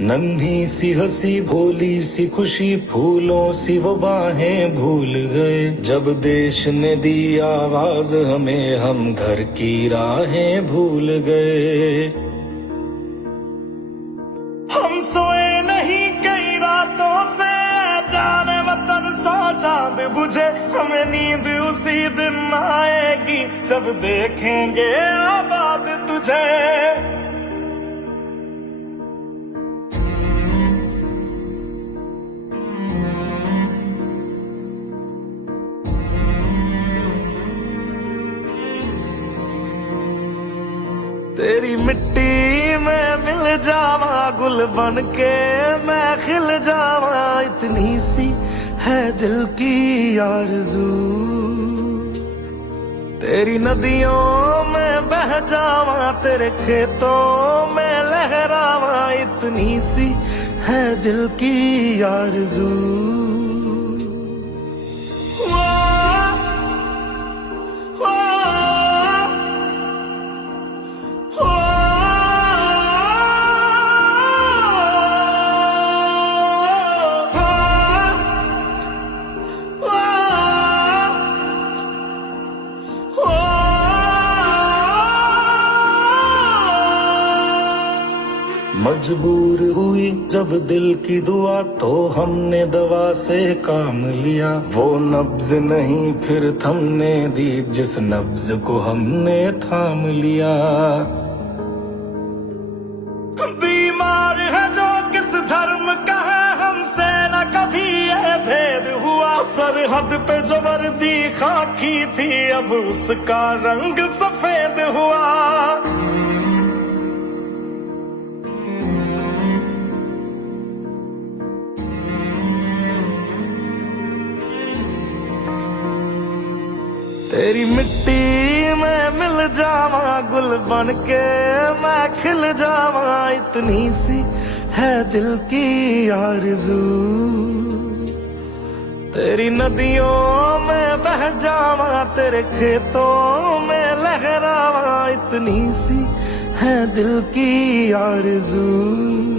नन्ही सी हंसी भोली सी खुशी फूलों सी वो बाहें भूल गए। जब देश ने दी आवाज हमें हम घर की राहें भूल गए। हम सोए नहीं कई रातों से जाने वतन सौ चांद बुझे। हमें नींद उसी दिन आएगी जब देखेंगे आबाद तुझे। तेरी मिट्टी में मिल जावा गुल बन के मैं खिल जावा। इतनी सी है दिल की आरज़ू। तेरी नदियों में बह जावा तेरे खेतों में लहरावा। इतनी सी है दिल की आरज़ू। मजबूर हुई जब दिल की दुआ तो हमने दवा से काम लिया। वो नब्ज नहीं फिर थमने दी जिस नब्ज को हमने थाम लिया। बीमार है जो किस धर्म का है हमसे न कभी यह भेद हुआ। सरहद पे जो वर्दी खाकी थी अब उसका रंग सफेद हुआ। तेरी मिट्टी में मिल जावा गुल बन के मैं खिल जावा। इतनी सी है दिल की आरज़ू। तेरी नदियों में बह जावा तेरे खेतों में लहरावा। इतनी सी है दिल की आरज़ू।